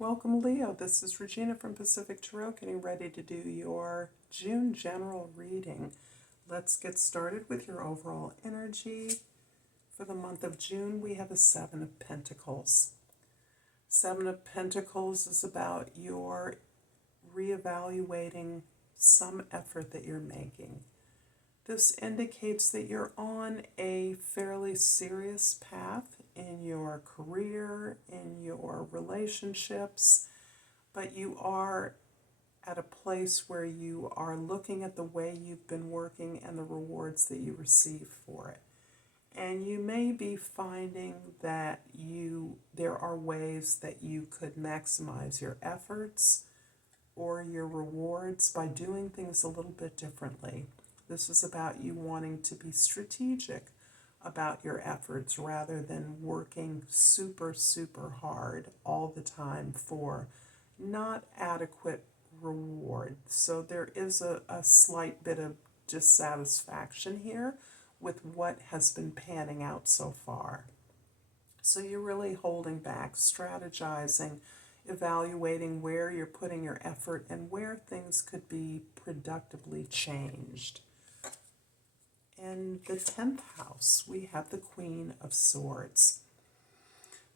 Welcome, Leo. This is Regina from Pacific Tarot, getting ready to do your June general reading. Let's get started with your overall energy. For the month of June, we have a Seven of Pentacles. Seven of Pentacles is about your reevaluating some effort that you're making. This indicates that you're on a fairly serious path in your career, in your relationships, but you are at a place where you are looking at the way you've been working and the rewards that you receive for it. And you may be finding that there are ways that you could maximize your efforts or your rewards by doing things a little bit differently. This is about you wanting to be strategic about your efforts rather than working super, super hard all the time for not adequate reward. So there is a slight bit of dissatisfaction here with what has been panning out so far. So you're really holding back, strategizing, evaluating where you're putting your effort and where things could be productively changed. In the 10th house, we have the Queen of Swords.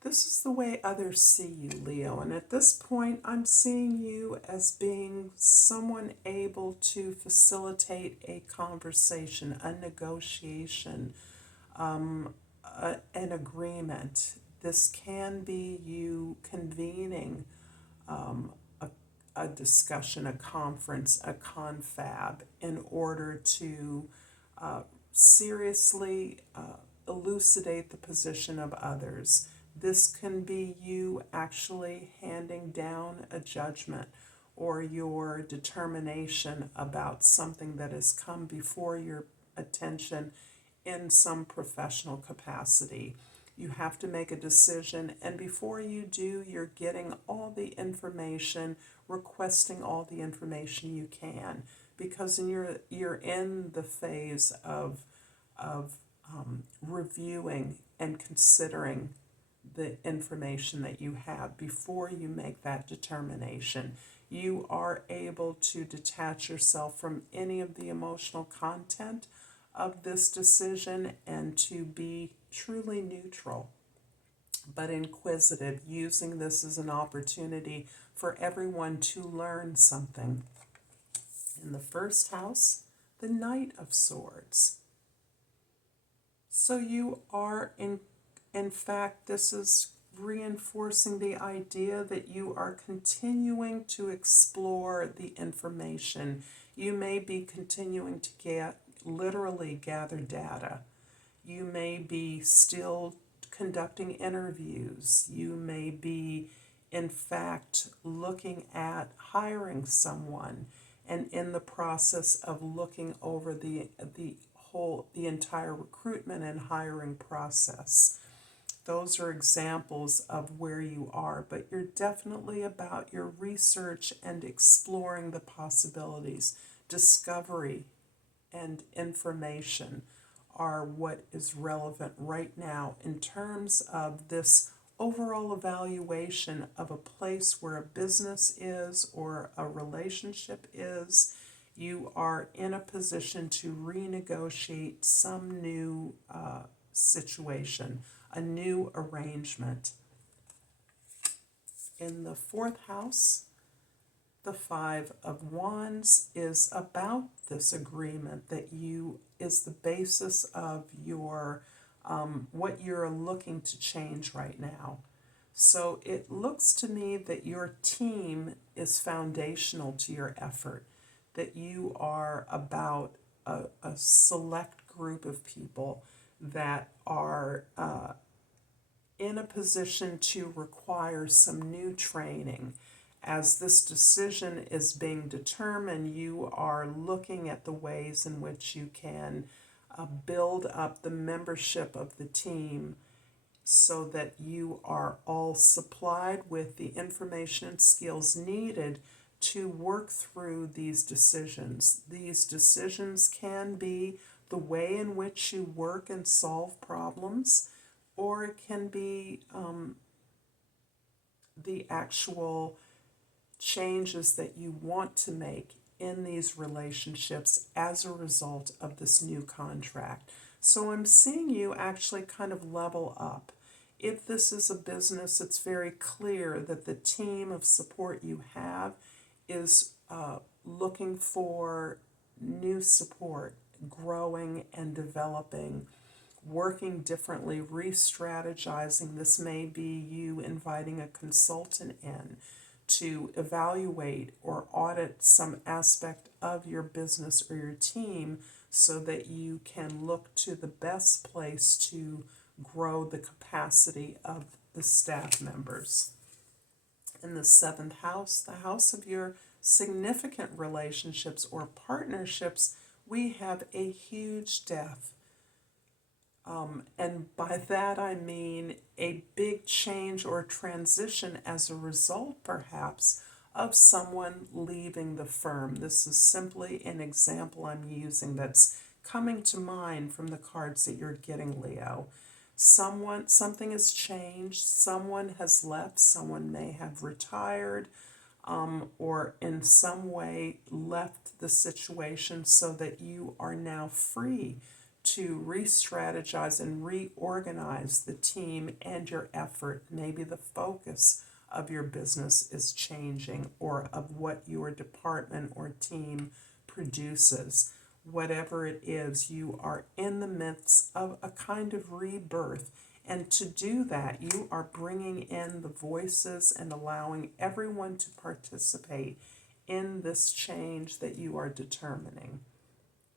This is the way others see you, Leo, and at this point, I'm seeing you as being someone able to facilitate a conversation, a negotiation, an agreement. This can be you convening a discussion, a conference, a confab in order to seriously elucidate the position of others. This can be you actually handing down a judgment or your determination about something that has come before your attention in some professional capacity. You have to make a decision, and before you do, you're getting all the information, requesting all the information you can, because you're in the phase of reviewing and considering the information that you have before you make that determination. You are able to detach yourself from any of the emotional content of this decision and to be truly neutral, but inquisitive, using this as an opportunity for everyone to learn something. In the first house, the Knight of Swords. So you are, in fact, this is reinforcing the idea that you are continuing to explore the information. You may be continuing to literally gather data. You may be still conducting interviews. You may be, in fact, looking at hiring someone and in the process of looking over the entire recruitment and hiring process. Those are examples of where you are, but you're definitely about your research and exploring the possibilities. Discovery and information are what is relevant right now in terms of this overall evaluation of a place where a business is or a relationship is. You are in a position to renegotiate some new situation, a new arrangement. In the fourth house, the Five of Wands is about this agreement that is the basis of your what you're looking to change right now. So it looks to me that your team is foundational to your effort, that you are about a select group of people that are in a position to require some new training. As this decision is being determined, you are looking at the ways in which you can build up the membership of the team so that you are all supplied with the information and skills needed to work through these decisions. These decisions can be the way in which you work and solve problems, or it can be the actual changes that you want to make in these relationships as a result of this new contract. So I'm seeing you actually kind of level up. If this is a business, it's very clear that the team of support you have is looking for new support, growing and developing, working differently, re-strategizing. This may be you inviting a consultant in to evaluate or audit some aspect of your business or your team so that you can look to the best place to grow the capacity of the staff members. In the seventh house, the house of your significant relationships or partnerships, we have a huge death. And by that I mean a big change or transition as a result, perhaps, of someone leaving the firm. This is simply an example I'm using that's coming to mind from the cards that you're getting, Leo. Something has changed, someone has left, someone may have retired, or in some way left the situation so that you are now free to re-strategize and reorganize the team and your effort. Maybe the focus of your business is changing, or of what your department or team produces. Whatever it is, you are in the midst of a kind of rebirth. And to do that, you are bringing in the voices and allowing everyone to participate in this change that you are determining.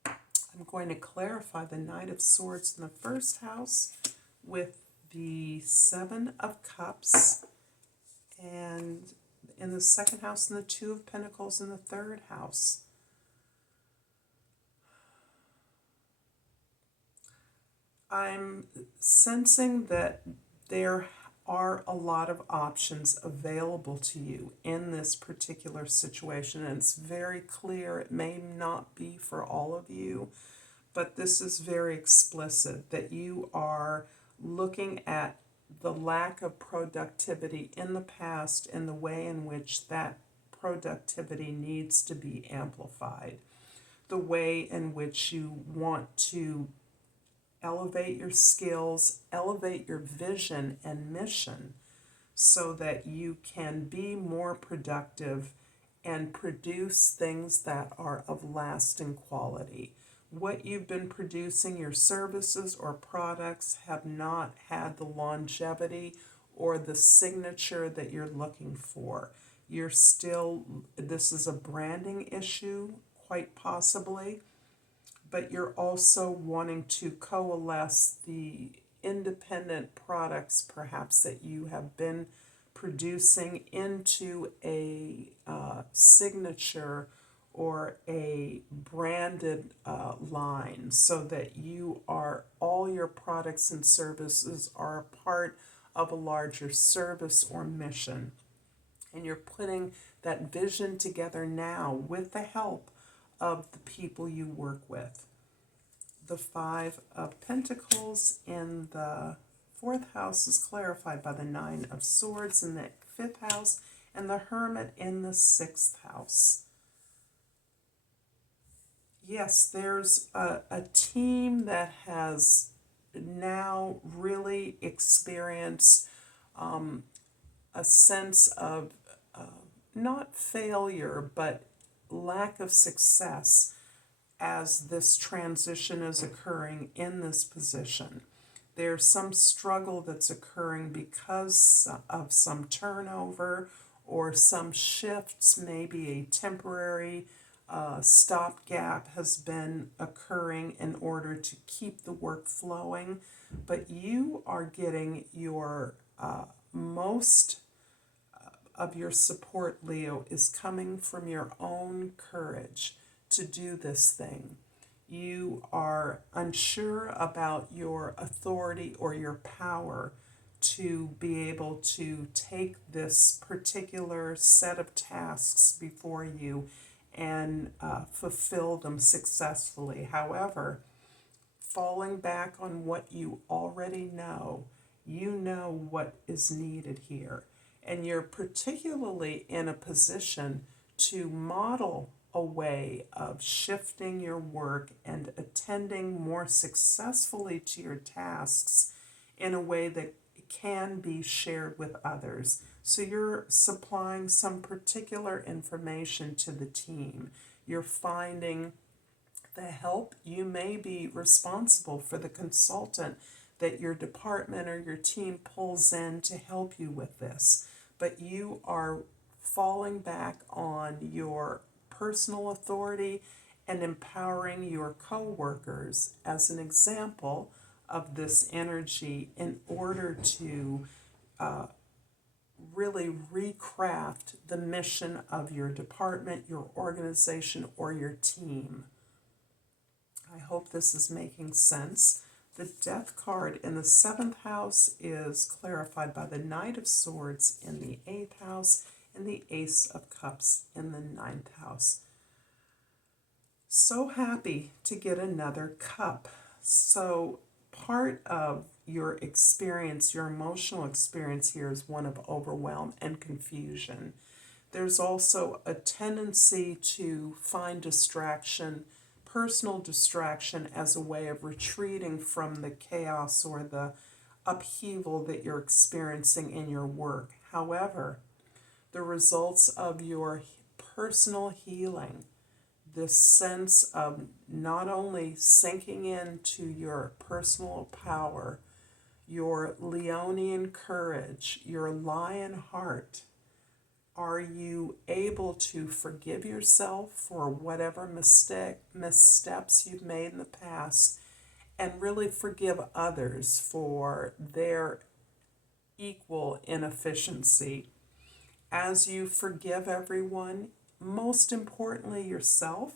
I'm going to clarify the Knight of Swords in the first house with the Seven of Cups, and in the second house, and the Two of Pentacles in the third house. I'm sensing that there are a lot of options available to you in this particular situation, and it's very clear it may not be for all of you, but this is very explicit that you are looking at the lack of productivity in the past and the way in which that productivity needs to be amplified, the way in which you want to elevate your skills, elevate your vision and mission so that you can be more productive and produce things that are of lasting quality. What you've been producing, your services or products, have not had the longevity or the signature that you're looking for. This is a branding issue, quite possibly, but you're also wanting to coalesce the independent products, perhaps, that you have been producing into a signature or a branded line, so that all your products and services are a part of a larger service or mission. And you're putting that vision together now with the help of the people you work with. The Five of Pentacles in the fourth house is clarified by the Nine of Swords in the fifth house, and the Hermit in the sixth house. Yes, there's a team that has now really experienced a sense of not failure, but lack of success as this transition is occurring in this position. There's some struggle that's occurring because of some turnover or some shifts. Maybe a temporary stopgap has been occurring in order to keep the work flowing, but you are getting your most of your support, Leo, is coming from your own courage to do this thing. You are unsure about your authority or your power to be able to take this particular set of tasks before you and fulfill them successfully. However, falling back on what you already know, you know what is needed here. And you're particularly in a position to model a way of shifting your work and attending more successfully to your tasks in a way that can be shared with others. So you're supplying some particular information to the team. You're finding the help. You may be responsible for the consultant that your department or your team pulls in to help you with this, but you are falling back on your personal authority and empowering your coworkers as an example of this energy in order to really recraft the mission of your department, your organization, or your team. I hope this is making sense. The Death card in the 7th house is clarified by the Knight of Swords in the 8th house and the Ace of Cups in the 9th house. So happy to get another cup. So part of your experience, your emotional experience here is one of overwhelm and confusion. There's also a tendency to find distraction, personal distraction, as a way of retreating from the chaos or the upheaval that you're experiencing in your work. However, the results of your personal healing, this sense of not only sinking into your personal power, your Leonian courage, your lion heart, are you able to forgive yourself for whatever missteps you've made in the past and really forgive others for their equal inefficiency? As you forgive everyone, most importantly yourself,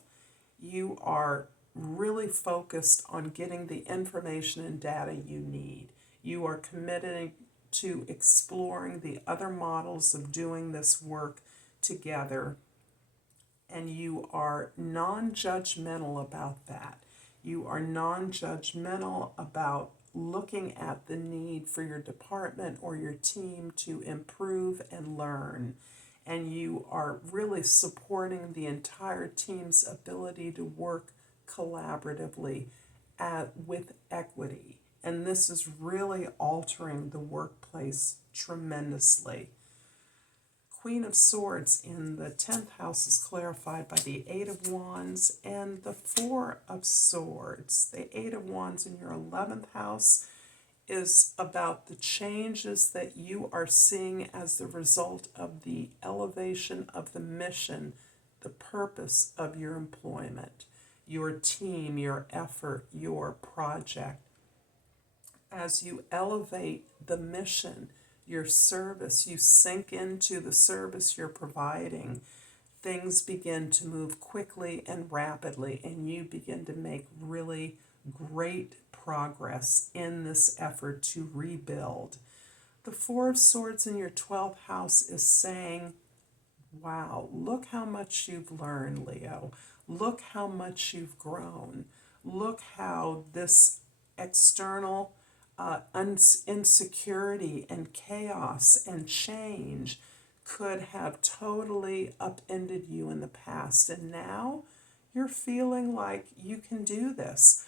you are really focused on getting the information and data you need. You are committed to exploring the other models of doing this work together, and you are non-judgmental about that. You are non-judgmental about looking at the need for your department or your team to improve and learn. And you are really supporting the entire team's ability to work collaboratively with equity. And this is really altering the workplace tremendously. Queen of Swords in the 10th house is clarified by the 8 of Wands and the 4 of Swords. The 8 of Wands in your 11th house is about the changes that you are seeing as the result of the elevation of the mission, the purpose of your employment, your team, your effort, your project. As you elevate the mission, your service, you sink into the service you're providing, things begin to move quickly and rapidly, and you begin to make really great progress in this effort to rebuild. The 4 of Swords in your 12th house is saying, wow, look how much you've learned, Leo. Look how much you've grown. Look how this external insecurity and chaos and change could have totally upended you in the past. And now you're feeling like you can do this.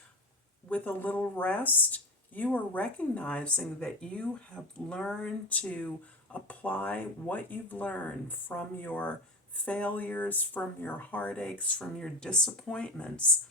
With a little rest, you are recognizing that you have learned to apply what you've learned from your failures, from your heartaches, from your disappointments,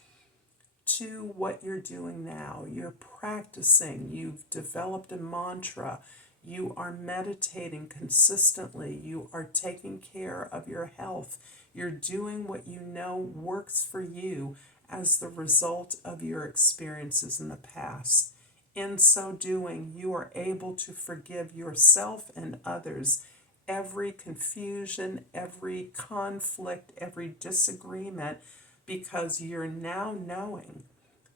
to what you're doing now. You're practicing, you've developed a mantra, you are meditating consistently, you are taking care of your health, you're doing what you know works for you as the result of your experiences in the past. In so doing, you are able to forgive yourself and others every confusion, every conflict, every disagreement, because you're now knowing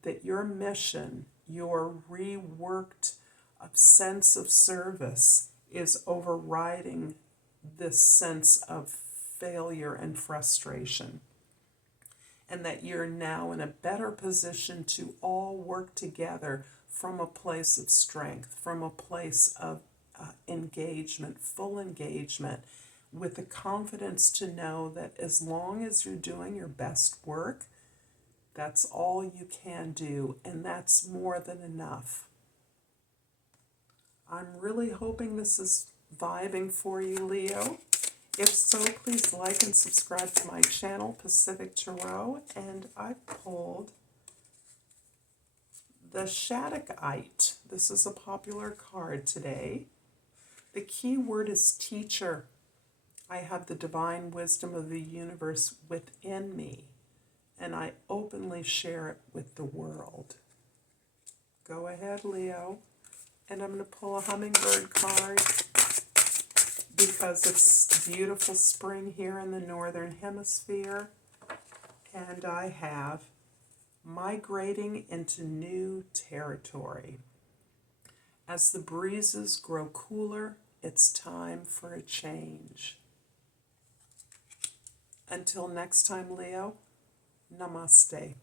that your mission, your reworked sense of service is overriding this sense of failure and frustration. And that you're now in a better position to all work together from a place of strength, from a place of engagement, full engagement, with the confidence to know that as long as you're doing your best work, that's all you can do, and that's more than enough. I'm really hoping this is vibing for you, Leo. If so, please like and subscribe to my channel, Pacific Tarot, and I pulled the Shattuckite. This is a popular card today. The key word is teacher. I have the divine wisdom of the universe within me, and I openly share it with the world. Go ahead, Leo. And I'm going to pull a hummingbird card because it's beautiful spring here in the northern hemisphere. And I have migrating into new territory. As the breezes grow cooler, it's time for a change. Until next time, Leo, Namaste.